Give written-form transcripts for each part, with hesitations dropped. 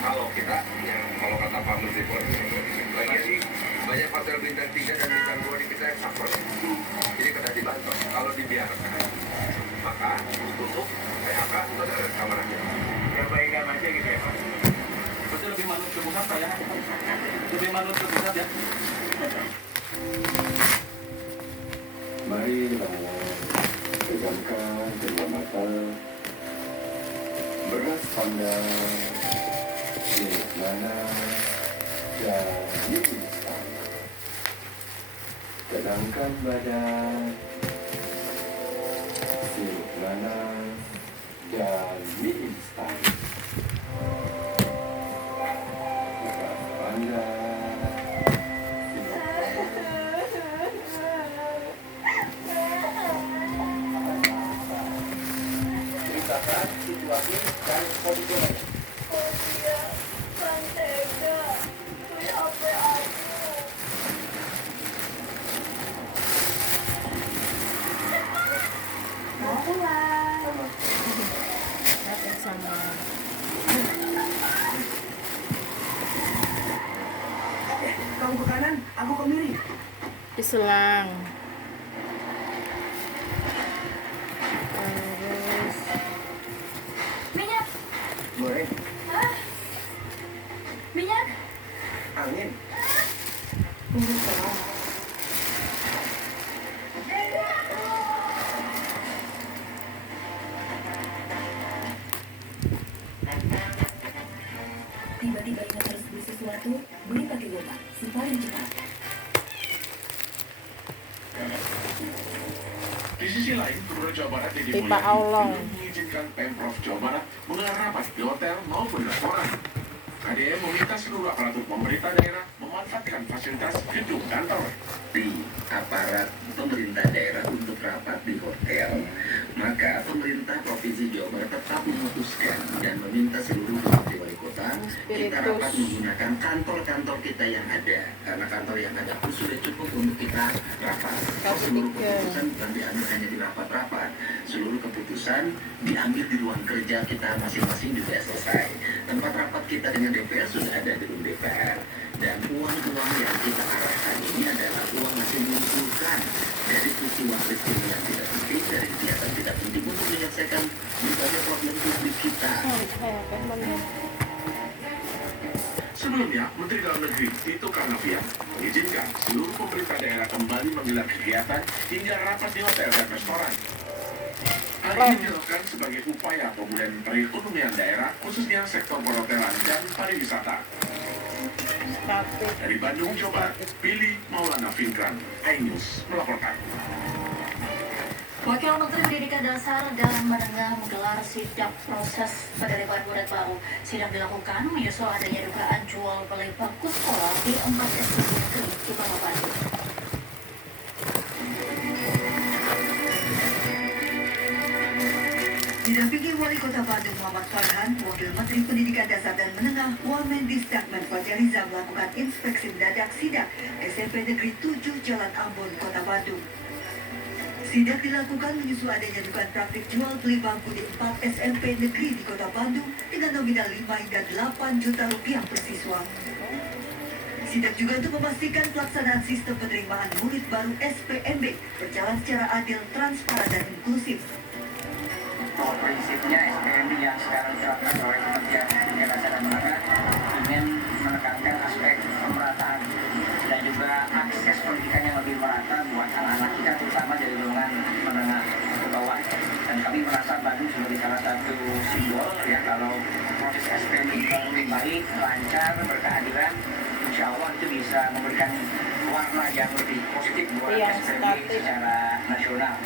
Kalau kita, ya kalau kata Pak Menteri lagi sih banyak hotel bintang 3 dan bintang 2 di kita yang suffer. Jadi kena dibantu. Kalau dibiarkan, maka tutup PHK itu ada rekaman aja. Perbaikan aja gitu ya Pak. Berarti lebih manut ke pusat Pak ya? Lebih manut ke pusat ya? Mari kita pejamkan kedua mata, beras pandang, milik mana dan mie instan. Tenangkan badan, sirup nanas dan mie instan. Beras pandang, Ceritakan situasi dan kondisinya. Oh dia, kan tega. Tuh HP aku. Mau pulang. Datang sama. Kamu ke kanan, aku ke kiri. Diselang. Terus minyak. Goreng, Hah? Minyak? angin. Tunggu selang. Tiba-tiba ingat harus beli sesuatu, beli pakai Gopay, paling cepat. Di sisi lain, Gubernur Jawa Barat Deddy Pipa Mulyadi Aulong. belum mengizinkan Pemprov Jawa Barat menggelar rapat di hotel maupun restoran. KDM meminta seluruh aparatur pemerintah daerah memanfaatkan fasilitas gedung kantor. Di aparat pemerintah daerah untuk rapat di hotel, maka pemerintah Provinsi Jawa Barat tetap memutuskan dan meminta seluruh bupati wali kota kita rapat menggunakan kantor-kantor kita yang ada, karena kantor yang ada pun sudah cukup untuk kita rapat. Seluruh keputusan bukan diambil hanya di rapat-rapat, seluruh keputusan diambil di ruang kerja kita masing-masing juga selesai. Tempat rapat kita dengan DPR sudah ada di gedung DPR. Dan uang-uang yang kita arahkan ini adalah uang hasil mengumpulkan dari peristiwa-peristiwa yang tidak penting, dari kegiatan tidak penting untuk menyelesaikan berbagai problem publik kita. Sebelumnya, Menteri Dalam Negeri Tito Karnavian mengizinkan seluruh pemerintah daerah kembali menggelar kegiatan hingga rapat di hotel dan restoran. Hal ini dilakukan sebagai upaya pemulihan perekonomian daerah, khususnya sektor perhotelan dan pariwisata. Dari Bandung, Jawa Barat, Billy Maulana Finkran, iNews melaporkan. Wakil Menteri Pendidikan Dasar dan Menengah menggelar sidang proses penerimaan murid baru. Sidang dilakukan menyusul adanya dugaan jual beli bangku sekolah di 4 SD negeri di Kota Bandung. Didampingi Wali Kota Bandung Muhammad Farhan, Wakil Menteri Pendidikan Dasar dan Menengah Wamendisdakmen Fathia melakukan inspeksi mendadak sidak SMP Negeri 7 Jalan Ambon, Kota Bandung. Sidak dilakukan menyusul adanya dugaan praktik jual beli bangku di 4 SMP negeri di Kota Bandung dengan nominal 5 hingga 8 juta rupiah per siswa. Sidak juga untuk memastikan pelaksanaan sistem penerimaan murid baru SPMB berjalan secara adil, transparan, dan inklusif. Prinsipnya SPMB yang sekarang diterapkan oleh Kementerian Pendidikan Dasar dan Menengah ingin menekankan aspek pemerataan dan juga akses pendidikan yang lebih merata buat anak-anak kita, terutama dari golongan menengah ke bawah. Dan kami merasa Bandung sebagai salah satu simbol ya, kalau proses SPMB lebih baik, lancar, berkeadilan, insya Allah itu bisa memberikan warna yang lebih positif buat SPMB secara nasional.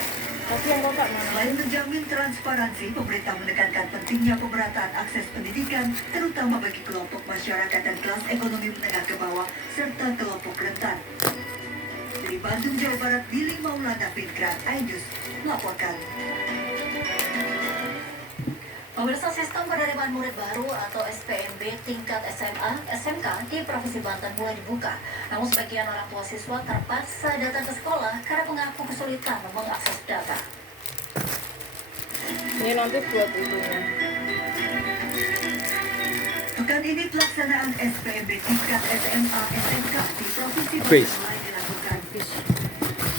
Selain menjamin transparansi, pemerintah menekankan pentingnya pemerataan akses pendidikan, terutama bagi kelompok masyarakat dan kelas ekonomi menengah ke bawah, serta kelompok rentan. Dari Bandung, Jawa Barat, Billy Maulana Finkran, iNews melaporkan. Pemirsa, sistem penerimaan murid baru atau SPMB tingkat SMA, SMK di Provinsi Banten mulai dibuka. Namun sebagian orang tua siswa terpaksa datang ke sekolah karena mengaku kesulitan mengakses data. Ini nanti buat ibunya. Pekan ini pelaksanaan SPMB tingkat SMA SMK di Provinsi Habis. Banten mulai dilakukan.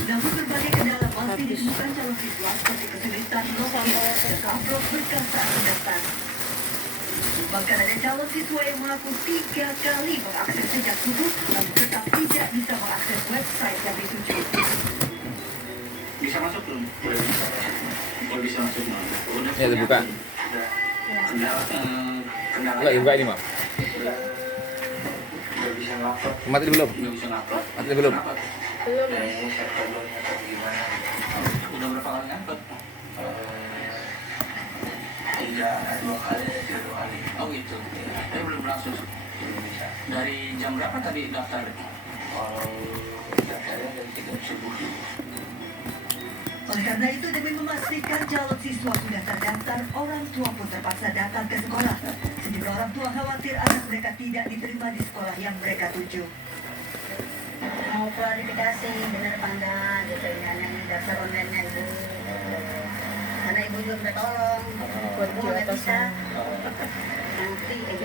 Namun berbagai kendala masih ditemukan calon siswa seperti kesulitan login dan upload berkas saat mendaftar. Bahkan ada calon siswa yang mengaku 3 kali mengakses sejak subuh namun tetap tidak bisa mengakses website yang dituju. Bisa masuk belum? Boleh bisa. Kalau bisa masuk mah. Udah Ya, terbuka. Kendala Enggak dibuka ini, Mak. Udah bisa ngupload. Mati belum? nggak bisa ngupload. Mati belum? Kenapa? Kayaknya servernya atau gimana. Udah berapa kali ngupload? 2 kali. Oh gitu. Tapi belum langsung. Belum bisa. Dari jam berapa tadi daftar? Kalau daftarnya dari 3 subuh. Oleh karena itu, demi memastikan calon siswa sudah terdaftar, orang tua pun terpaksa datang ke sekolah. Sejumlah orang tua khawatir anak mereka tidak diterima di sekolah yang mereka tuju. Mau klarifikasi benar apa enggak gitu yang daftar online-nya ibu. Karena ibu juga udah tolong, buat ibu nggak bisa. Nanti ibu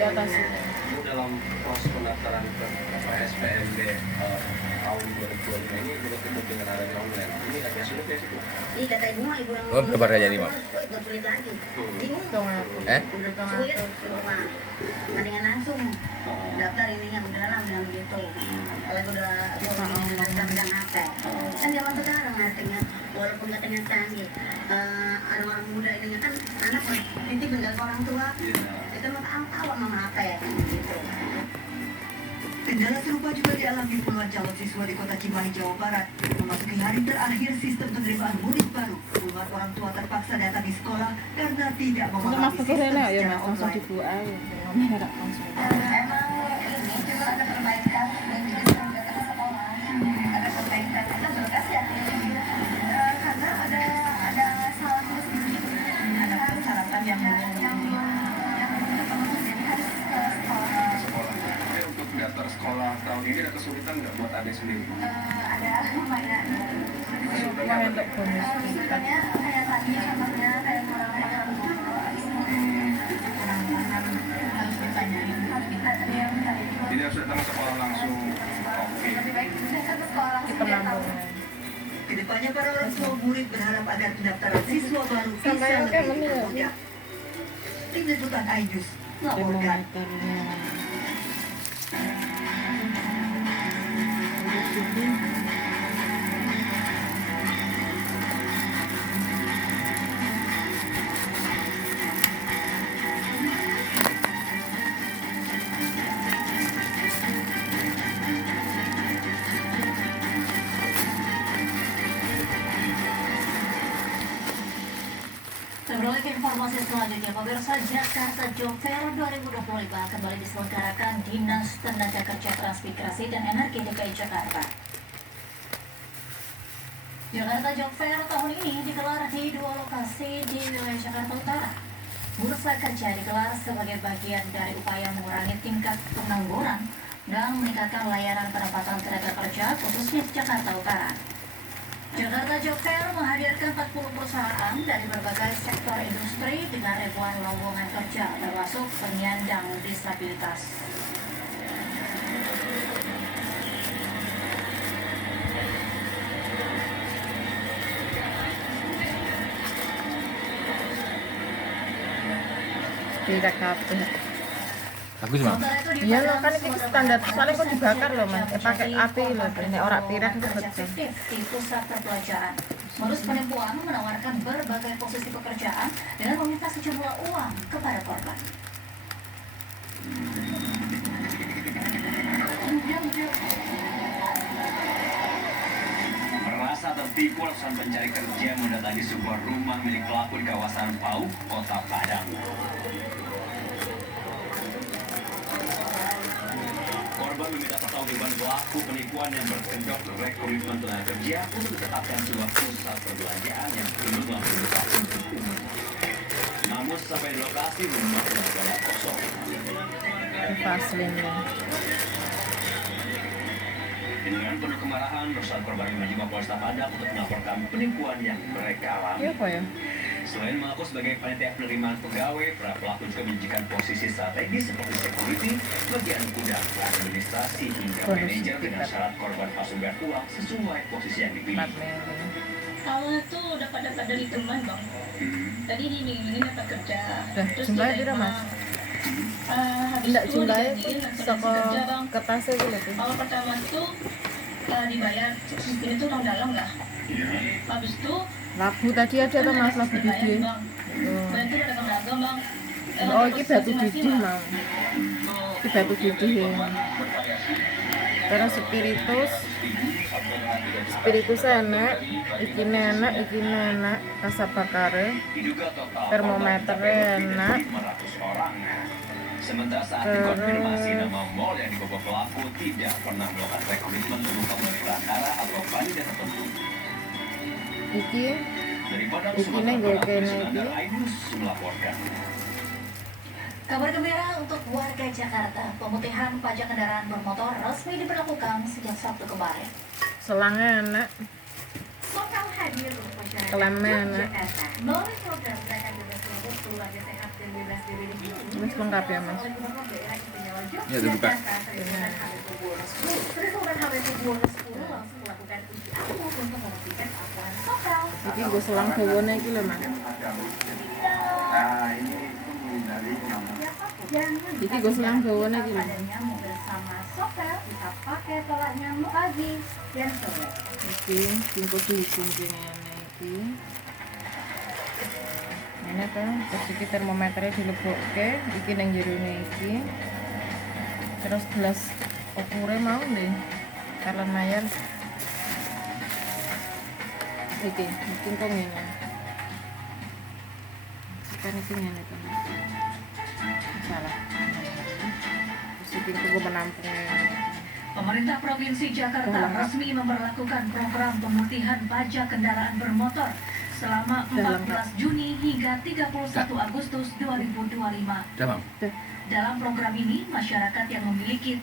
Ini dalam proses pendaftaran ke SPMB tahun 2025 ini betul-betul dengan adanya online. Ini agak sulit ya sih, Bu? Ih, kata ibu mah ibu yang Oh, berapa aja nih, Mak? Nggak sulit lagi. Bingung dong aku. Eh? Sulit rumah. Mendingan langsung daftar ininya udah lah bilang gitu. Kalau udah daftar bilang apa? Kan zaman sekarang artinya walaupun katanya canggih, ada orang muda ininya kan anak nanti bentar orang tua. Itu mah tahu sama apa ya gitu. Kendala serupa juga dialami puluhan calon siswa di kota Cimahi, Jawa Barat. Memasuki hari terakhir sistem penerimaan murid baru, puluhan orang tua terpaksa datang di sekolah karena tidak memahami sistem secara online. Emang ini juga ada perbaikan dan juga sampai ke sekolah. Ada perbaikan itu berkas ya. Karena ada salah tulis di sini. Ada persyaratan yang harus ke sekolah. Tapi untuk daftar sekolah tahun ini ada kesulitan nggak buat adik sendiri? Ada lumayan. Kesulitannya apa? Sebenarnya kayak tadi contohnya kayak kurang paham kurang paham harus ditanyain harus ditanyain. Jadi harus datang ke sekolah langsung. Oke. Lebih baik datang ke sekolah langsung biar tahu. Kedepannya para orang tua murid berharap agar pendaftaran siswa baru bisa lebih dipermudah. Tim Liputan iNews melaporkan. Beralih ke informasi selanjutnya, pemirsa, Jakarta Job Fair 2025 kembali diselenggarakan Dinas Tenaga Kerja Transmigrasi dan Energi DKI Jakarta. Jakarta Job Fair tahun ini digelar di 2 lokasi di wilayah Jakarta Utara. Bursa kerja digelar sebagai bagian dari upaya mengurangi tingkat pengangguran dan meningkatkan layanan penempatan tenaga kerja khususnya di Jakarta Utara. Jakarta Job Fair menghadirkan 40 perusahaan dari berbagai sektor industri dengan ribuan lowongan kerja, termasuk penyandang disabilitas. Tidak kabeh. Bagus, Mak. Iya loh, kan ini standar. Soalnya kok dibakar loh, Mas. Pakai api loh. Ini orang pirang itu betul. Efektif di pusat perbelanjaan. Modus penipuan menawarkan berbagai posisi pekerjaan dengan meminta sejumlah uang kepada korban. Merasa tertipu, ratusan pencari kerja mendatangi sebuah rumah milik pelaku di kawasan Pau, Kota Padang. Korban meminta pertanggungjawaban pelaku penipuan yang berkedok rekrutmen tenaga kerja untuk ditetapkan sebuah pusat perbelanjaan yang belum dibuka. Namun sampai di lokasi rumah tenaga kosong. Vaseline ya. Dengan penuh kemarahan, ratusan korban menuju Mapolresta Padang untuk melaporkan penipuan yang mereka alami. Iya apa ya? Selain mengaku sebagai panitia penerimaan pegawai, para pelaku juga menunjukkan posisi strategis seperti security, bagian gudang, administrasi, hingga manajer dengan syarat korban pasungan uang sesuai posisi yang dipilih. Awal tuh udah pada dari teman bang. Tadi diiming-imingin dapat kerja. Terus jumlahnya tidak mas? habis Enggak itu jumlahnya dijanjiin langsung soko kerja bang. kertasnya gitu tuh. Awal pertama tuh dibayar ini tuh uang dalam lah. Habis itu Lagu tadi ada tuh mas, lagu Didi. bantu ada dagang bang. Oh ini batu Didi mau. Ini batu Didi ya. Terus spiritus enak, iki nenek, rasa bakare, termometer enak. Sementara saat dikonfirmasi nama mall yang dibobol pelaku tidak pernah melakukan rekrutmen berupa perantara atau panitia tertentu. Iki Daripada nih gue kene iki. Ainus melaporkan. Kabar gembira untuk warga Jakarta, pemutihan pajak kendaraan bermotor resmi diberlakukan sejak Sabtu kemarin. Selangnya enak, Sokal hadir untuk masyarakat Kelemnya enak. Yogyakarta. Melalui program Gerakan Bebas Rokok Keluarga Sehat dan Bebas Dari Rokok Mas lengkap ya mas. oleh Gubernur Daerah Istimewa Ya, udah buka. Yogyakarta, Sri Sultan Hamengkubuwono X Sri Sultan Hamengkubuwono X langsung melakukan uji aktif untuk membuktikan aturan sokal. Iki gue selang dawane iki lho mas. Nah, ini dari nyamuk. Jangan Iki gue selang dawane iki lho. pada nyamuk bersama sokal, kita pakai tolak nyamuk pagi dan sore. Iki tingko digunting ngene iki. Ini kan terus iki termometernya dilebokke, iki nang jerone iki. Terus gelas ukure mau nih. Kalian mayar. Iki kok ngene. Kan iki ngene kan. Salah. Terus iki gue menampungnya. Pemerintah Provinsi Jakarta resmi memberlakukan program pemutihan pajak kendaraan bermotor selama 14 Juni hingga 31 Agustus 2025. Udah, Mam. Dalam program ini, masyarakat yang memiliki